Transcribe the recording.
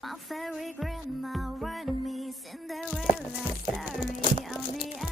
My fairy grandma wrote me Cinderella story on the